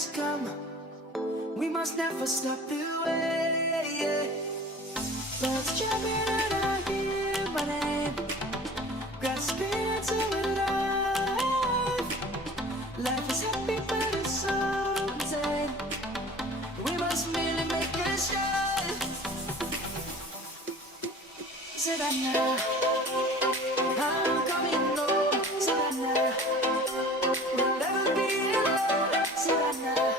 has come. We must never stop the way. Birds jumping and I hear my name, grasping into life. Life is happy but it's so insane. We must merely make it shine. Savannah, I'm coming home. Savannah, we'll never be alone. Savannah,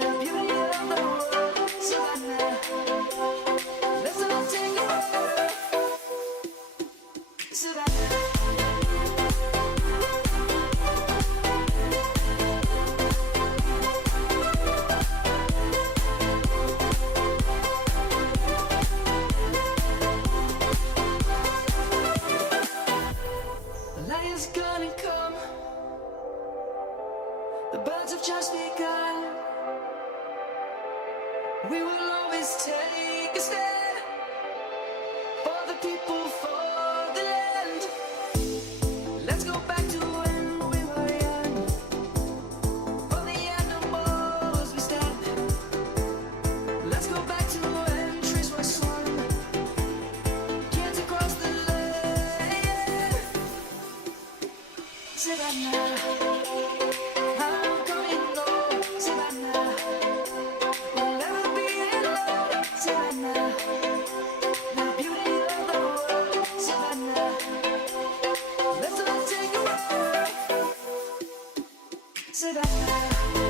the beauty of the world. Savannah, let's all take it over. Savannah. Lion's gonna come. The birds have just begun. We will always take a stand for the people, for the land. Let's go back to when we were young. For the animals we stand. Let's go back to when trees were swung. Kids across the land. Savannah, I'm coming home. Savannah, we'll never be alone. Savannah, the beauty of the world. Savannah, let's all take a ride. Savannah.